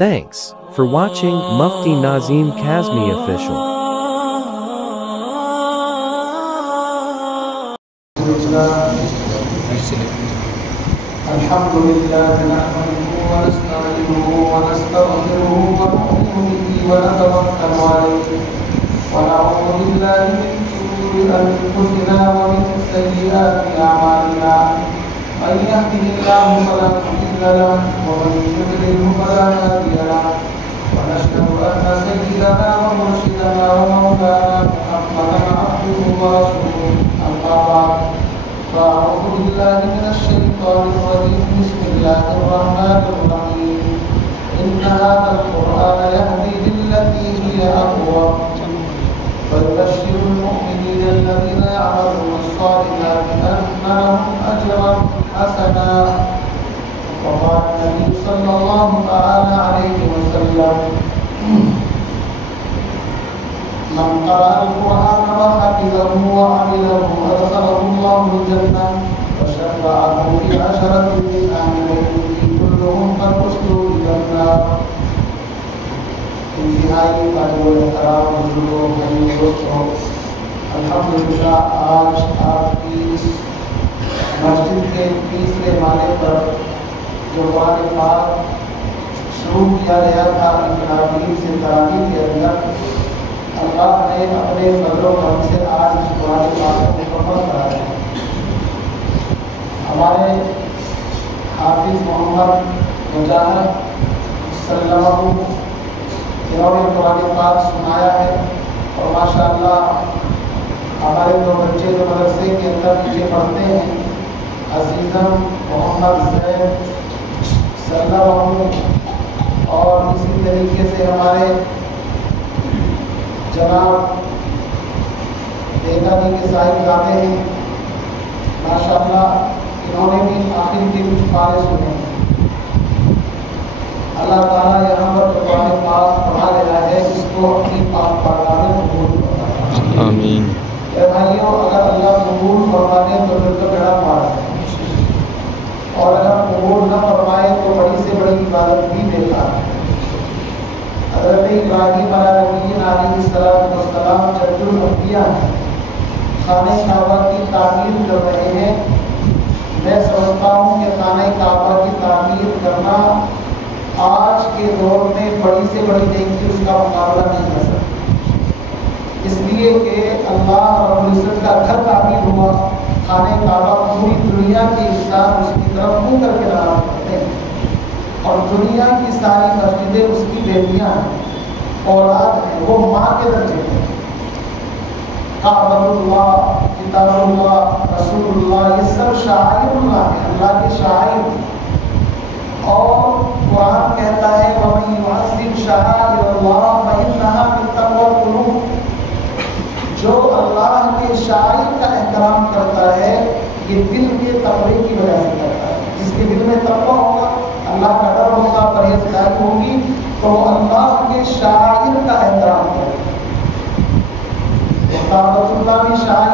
Thanks for watching Mufti Nazim Kazmi Official. الحمد لله نحمده ونستعينه ونستغفره ونؤمن به ونتوكل عليه ونعوذ بالله من شرور انفسنا ومن سيئات اعمالنا من يهده الله فلا مضل له ومن يضلل فلا هادي له ونشهد ان سيدنا ومرشدنا ومولانا محمدا عبده ورسوله اما بعد فأعوذ بالله من الشيطان الرجيم بسم الله الرحمن الرحيم إن هذا القرآن يهدي للتي هي أقوم ويبشر المؤمنين الذين يعملون الصالحات أن لهم أجرا حسنا وقال النبي صلى الله تعالى عليه وسلم من قرأ القرآن وحفظه وعمله أدخله الله الجنة وشفعه في 10 من أهل بيته كلهم قد وصلوا إلى النار. انتہائی قدر و احترام بزرگوں بھائیوں دوستوں، الحمدللہ آج آپ کی اس مسجد کے تیسرے مالے پر جو قرآن پاک شروع کیا گیا تھا انفرادی سے تراویح کے اندر، اللہ نے اپنے فضل و کرم سے آج اس قرآن پاک کو مکمل کرا ہے۔ ہمارے حافظ محمد مجاہد صلی اللہ علیہ وسلم انہوں نے قرآن پاک سنایا ہے، اور ماشاءاللہ ہمارے دو بچے جو مدرسے کے اندر پیچھے پڑھتے ہیں، عزیزم محمد زید صلی اللہ علیہ وسلم، اور اسی طریقے سے ہمارے جناب دیتا جی کے صاحب زادے ہیں، ماشاءاللہ انہوں نے بھی آخر کے کچھ پارے سنے ہیں۔ اللہ تعالیٰ یہاں پر قرآن پاک پڑھا رہا ہے، اس کو اپنی پاک بارگاہ میں قبول فرمائے۔ آمین۔ اے بھائیوں، اگر اللہ قبول فرمائے تو پھر تو بیڑا پار ہے، اور اگر قبول نہ فرمائے تو بڑی سے بڑی عبادت بھی بیکار ہے۔ حضرت ابراہیم علیہ السلام جد الانبیاء ہیں، خانہ کعبہ کی تعمیر کر رہے ہیں۔ میں سمجھتا ہوں کہ خانہ کعبہ کی تعمیر کرنا آج کے دور میں بڑی سے بڑی نیکی اس کا مقابلہ نہیں کر سکتی، اس لیے کہ اللہ رب العزت کا گھر تعمیر ہوا، خانہ کعبہ پوری دنیا کے انسان اس کی طرف منہ کر کے نماز پڑھتے ہیں، اور دنیا کی ساری مسجدیں اس کی بیٹیاں ہیں، اولاد ہیں، وہ ماں کے درجے ہیں۔ کعبۃ اللہ، کتاب اللہ، رسول اللہ، یہ سب شعائر اللہ ہیں، اللہ کے شعائر۔ اور قرآن کہتا ہے وَمَن يُعَظِّمْ شَعَائِرَ اللَّهِ فَإِنَّهَا مِن تَقْوَى الْقُلُوبِ، جو اللہ کے شعائر کا احترام کرتا ہے یہ دل کے تقوی کی وجہ سے کرتا ہے۔ جس کے دل میں تقوی ہوگا، اللہ کا ڈر ہوگا، پرہیزگاری ہوگی، تو اللہ کے شاعر کا احترام کرے۔ کتابۃ اللہ بھی شاعر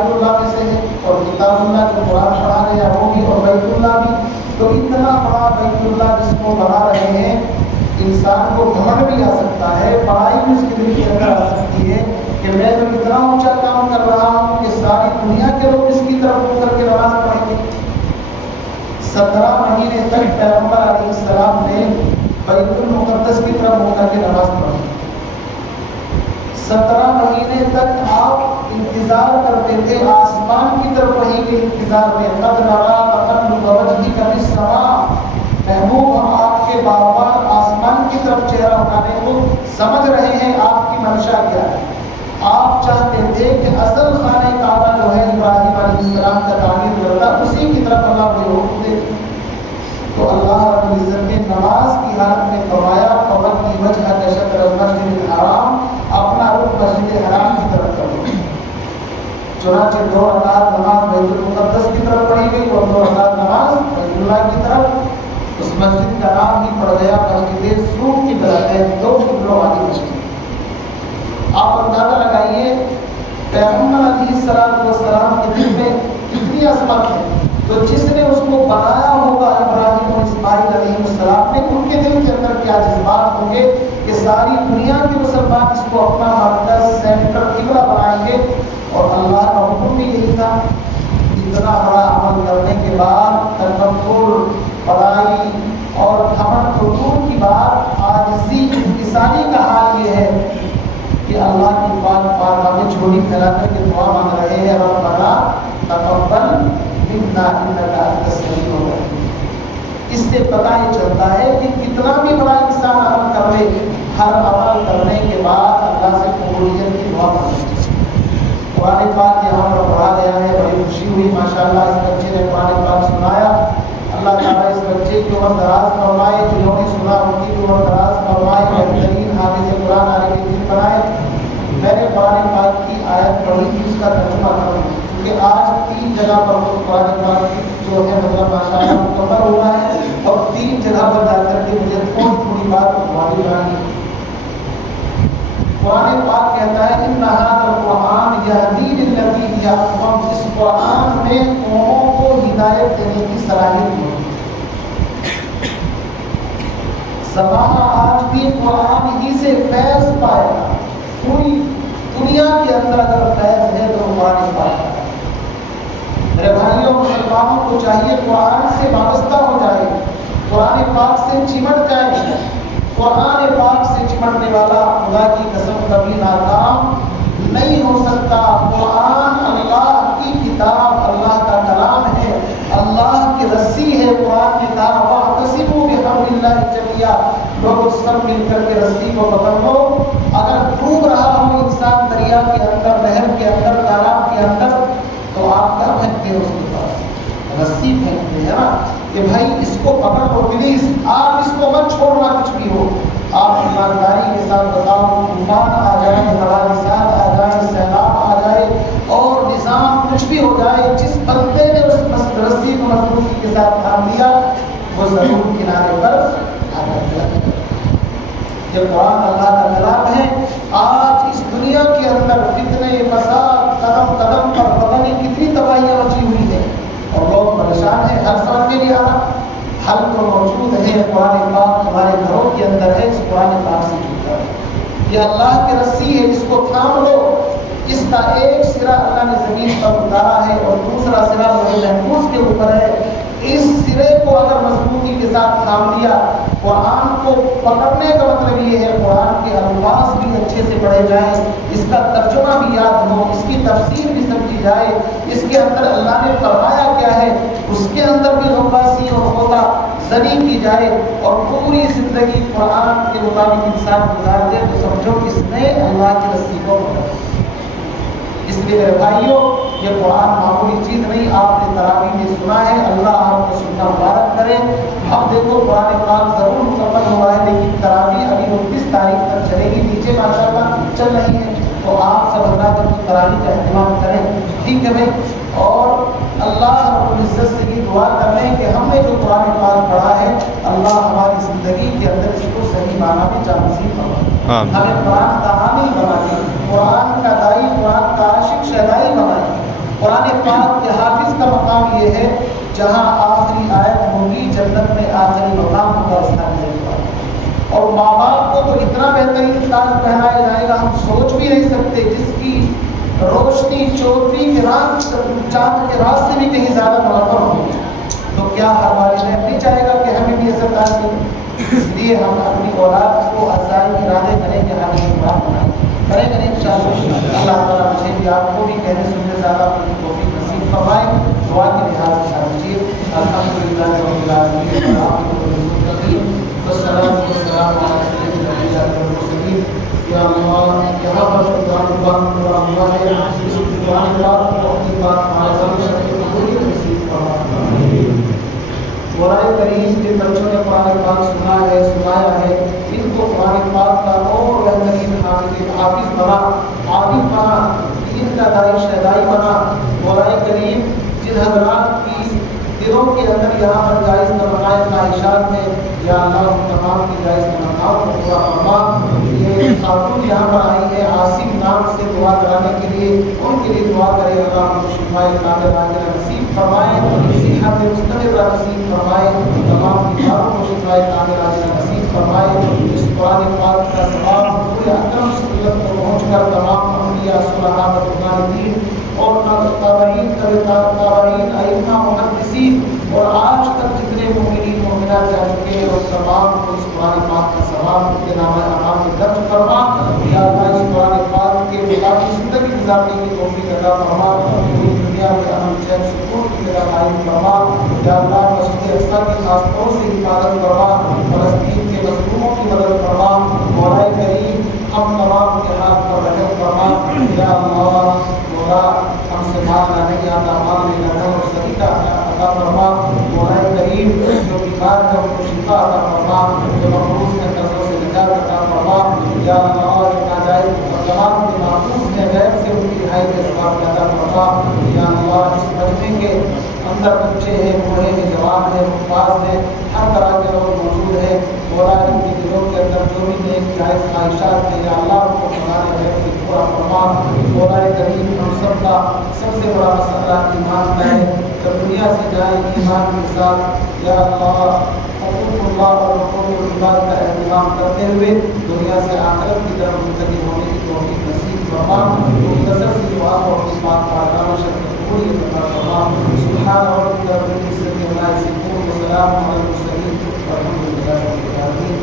اللہ میں سے ہے، اور کتاب اللہ جو قرآن پڑھا گیا وہ بھی، اور بیت اللہ بھی۔ تو اتنا بڑا بیت اللہ جس کو بنا رہے ہیں، انسان کو گھمنڈ بھی آ سکتا ہے، بڑائی بھی اس کے دل کے اندر آ سکتی ہے کہ میں تو اتنا اونچا کام کر رہا ہوں کہ ساری دنیا کے لوگ اس کی طرف منہ کر کے نماز پڑھیں گے۔ 17 مہینے تک پیغمبر علیہ السلام نے بیت المقدس کی طرف منہ کر کے نماز پڑھی۔ 17 مہینے تک آپ انتظار کرتے تھے، آسمان کی طرف وہی کے انتظار میں۔ قد نرى تقلب وجهك في السماء، محبوب ہم آپ کے بار بار آسمان کی طرف چہرہ اٹھانے کو سمجھ رہے ہیں، آپ کی منشا کیا ہے؟ آپ چاہتے تھے کہ اصل خانہ کعبہ جو ہے ابراہیم علیہ السلام کا تعمیر کرتا، اسی کی طرف اللہ کو روک دے۔ تو اللہ رب العزت نے نماز کی حالت میں فرمایا فَوَلِّ وَجْهَكَ شَطْرَ الْمَسْجِدِ الْحَرَامِ، اپنا رخ مسجد حرام کی طرف کرو۔ چنانچہ 2 رکعت نماز بیت المقدس کی طرف پڑھی گئی، اور 2 رکعت نماز بیت اللہ کی طرف۔ اس مسجد کا نام ہی پڑ گیا مسجد سوق کی طرف ہے، 2 قبلوں والی مسجد۔ آپ اندازہ لگائیے پیغمبر علیہ السلام کے دل میں کتنی عظمت ہے، تو جس نے اس کو بنایا ہوگا ابراہیم اور اسماعیل علیہ السلام نے، ان کے دل کے اندر کیا کیا جذبات ہوں گے کہ ساری دنیا کے مسلمان اس کو اپنا مرکز سینٹر قبلہ بنائیں گے. اور اللہ کا حکم بھی یہی تھا. اتنا بڑا عمل کرنے کے بعد تکبر، بڑائی اور گھمنڈ کو دور کی بات، عاجزی، انکساری کا حال یہ ہے کہ اللہ کی بارگاہ میں جھولی پھیلا کر کے دعا مانگ رہے ہیں، ربنا تقبل منا انک انت السمیع العلیم. اس سے پتہ یہ چلتا ہے کہ کتنا بھی بڑا انسان عمل کر لے، ہر عمل کرنے کے بعد اللہ سے قبولیت کی دعا مانگنی چاہیے. قرآن پاک یہاں پر پڑھا گیا ہے، بڑی خوشی ہوئی ماشاءاللہ. اس بچے نے قرآن پاک سنایا. اللہ تعالیٰ اس بچے کی عمر دراز فرمائے، جنہوں نے سنا ان کی عمر دراز فرمائے، بہترین حافظ قرآن عالم دین بنائے. میں نے قرآن پاک کی آیت پڑھی تھی، اس کا ترجمہ کروں کیونکہ آج 3 جگہ پر قرآن پاک جو ہے مطلب ماشاءاللہ مکمل ہو رہا ہے، اور 3 جگہ پر جا کر کے مجھے تھوڑی بات معلوم رہی. قرآن پاک کہتا ہے ان هذا القرآن یہدی للتی ہی اقوم. اس قرآن میں قوموں کو ہدایت دینے کی صلاحیت ہے. زمانہ آج بھی قرآن ہی سے فیض پائے گا. پوری دنیا کے اندر اگر فیض ہے تو قرآن پاک ہے. میرے بھائیوں مسلمانوں کو چاہیے قرآن سے وابستہ ہو جائے، قرآن پاک سے چمٹ جائے. قرآن پاک سے چمٹنے والا خدا کی قسم کبھی ناکام نہیں ہو سکتا. قرآن اللہ کی کتاب، اللہ کا کلام ہے، اللہ کی رسی ہے. قرآن نے کہا واعتصموا بحبل اللہ جميعا، لوگ سب مل کر کے رسی کو پکڑ لو. اگر ڈوب رہا ہو انسان دریا کے اندر، نہر کے اندر، تالاب کے اندر، تو آپ کیا پھینکتے ہو؟ اس کے پاس رسی پھینکتے ہیں نا کہ بھائی اس کو پکڑ لو پلیز، آپ اس کو مت چھوڑنا کچھ بھی ہو. آپ ایمانداری کے ساتھ بتاؤ، طوفان آ جائے، حوادثات آ جائے، سیلاب آ جائے اور نظام کچھ بھی ہو جائے، جس بندے نے اس رسی کو مضبوطی کے ساتھ تھام لیا وہ ضرور کنارے پر آ جائے گا. یہ قرآن اللہ کا کلام ہے. آج اس دنیا کے اندر فتنے فساد قدم قدم پر پتہ نہیں کتنی تباہیاں مچی ہوئی ہیں اور لوگ پریشان ہیں. حل سمجھ میں نہیں آ رہا. حل تو موجود ہے، قرآن پاک ہمارے گھروں کے اندر ہے. اس قرآن پاک سے جڑتا ہے. یہ اللہ کی رسی ہے، اس کو تھام لو. اس کا ایک سرا اللہ نے زمین پر اتارا ہے اور دوسرا سرا لوح محفوظ کے اوپر ہے. اس سرے کو اگر مضبوطی کے ساتھ تھام لیا، قرآن کو پکڑنے کا مطلب یہ ہے قرآن کے الفاظ بھی اچھے سے پڑھے جائیں، اس کا ترجمہ بھی یاد ہو، اس کی تفسیر بھی سمجھی جائے، اس کے اندر اللہ نے فرمایا کیا ہے اس کے اندر بھی غواصی اور غوطہ زنی کی جائے، اور پوری زندگی قرآن کے مطابق انسان گزار دے تو سمجھو اس نے اللہ کی رسی کو پکڑا. اس لیے میرے بھائیوں یہ قرآن معمولی چیز نہیں. آپ نے تراویح میں سنا ہے، اللہ آپ کو سننا مبارک کرے. اب دیکھو قرآن پاک ضرور مکمل ہوا ہے لیکن تراویح ابھی 29 تاریخ تک چلے گی. نیچے ماشاءاللہ چل رہی ہے تو آپ سب اللہ کا تراویح کا اہتمام کریں، ٹھیک ہے بھائی. اور اللہ رب العزت سے یہ دعا کر رہے ہیں کہ ہم نے جو قرآن پاک پڑھا ہے اللہ ہماری زندگی کے اندر اس کو صحیح معنی میں جانسیب فرمائے. ہمیں قرآن کا حامی بنائے، قرآن کا دائی، قرآن کا عاشق شہدائی بنائے. قرآن پاک کے حافظ کا مقام یہ ہے جہاں آخری آیت ہوگی جنت میں آخری مقام ہوگا اس کا نظر. اور ماں باپ کو تو اتنا بہترین تاج پہنایا جائے گا ہم سوچ بھی نہیں سکتے، جس کی روشنی چودھری کے رات چاند کے رات سے بھی کہیں زیادہ مرتب ہوگی. تو کیا ہر والدین نہیں چاہے گا کہ ہمیں بھی ایسا تاج ملے؟ اس لیے ہم اپنی اولاد کو افضائی ارادے کریں کہ ہم یہ قرآن بنائیں، کریں گے انشاءاللہ. اللہ تعالیٰ مجھے بھی آپ کو بھی کہنے سننے زیادہ اپنی توفیق نصیب فرمائے. دعا کے لحاظ سے سمجھیے. الحمدللہ رب العالمین والصلاۃ والسلام علی سیدنا المرسلین. یا اللہ یہاں پر قرآن پاک پڑھا ہوا ہے، اس قرآن پاک کو اپنی بات ہمارے سامنے رکھ کے قبولیت نصیب فرمائے. قرآن کریم جن بچوں نے قرآن پاک سنا ہے، سنایا ہے، ان کو قرآن پاک کا اور بہترین حافظ بنا، عابد بنا، دین کا داعی شہدائی بنا. قرآن کریم جن حضرات کی دلوں کے اندر یہاں پر جائز تمنائے خواہشات ہے، یا اللہ ان تمام کی جائز تمناؤں کو پورا فرما. یہ خاتون یہاں پر آئی ہے عاصم نام سے دعا کرانے کے لیے، ان کے لیے دعا کرے اللہ ان کو شفائے کاملہ عاجلہ نصیب فرمائے، صحت مستمرہ نصیب فرمائے، تمام بیماروں کو شفائے کاملہ عاجلہ نصیب فرمائے. فرمائے. اس قرآن پاک کا ثواب پورے اکرم سنت کو پہنچ کر تمام انبیاء صحابہ مجاہدین اور تابعین ائمہ محدثین اور آج تک جتنے مومنین مومنات جا چکے اور تمام کو اس قرآن پاک کا ثواب کے نام اعمال میں درج فرما. یا اللہ اس قرآن پاک کے مطابق زندگی گزارنے کی توفیق عطا فرما. پوری دنیا میں امن چین سکون کی جگہ قائم فرما. یا اللہ مسجد اقصی کی خاص طور سے حفاظت فرما. فلسطین کے مظلوموں کی مدد فرما. مولا کریم ہم تمام کے ہاتھ پر رحم فرما. یا اللہ مولا ہم سے ماننا نہیں آتا ماننے لگا اور سلیقہ عطا فرما. مولا کریم جو بیمار ہے ان کو شفا عطا فرما. جو مقروض ہے قرضوں سے نجات عطا فرما. یا اللہ جو ناجائز مقدمات کے محفوظ ہیں غیب سے ان کی رہائی کے اسباب عطا فرما. یا اللہ اس مجمع کے اندر بچے ہیں بوڑھے ہیں جوان ہیں حفاظ ہیں ہر طرح کے لوگ موجود ہیں. مولا ان کے دلوں کے اندر جو بھی نیک جائز خواہشات ہیں یا اللہ ان کو ہمارے غیب سے پورا فرما. مولا کریم ہم سب کا سب سے بڑا مسئلہ ایمان کا ہے. جب دنیا سے جائے ایمان کے ساتھ یا اللہ حقوق اللہ اور حقوق العباد کا اہتمام کرتے ہوئے دنیا سے آخرت کی طرف منتقل ہونے کی توفیق نصیب فرما. مختصر سی دعا کو اپنی بات کا اعلیٰ شرط پوری عطا فرما. سبحان ربک رب العزة عما یصفون وسلام علی المرسلین والحمد للہ رب العالمین.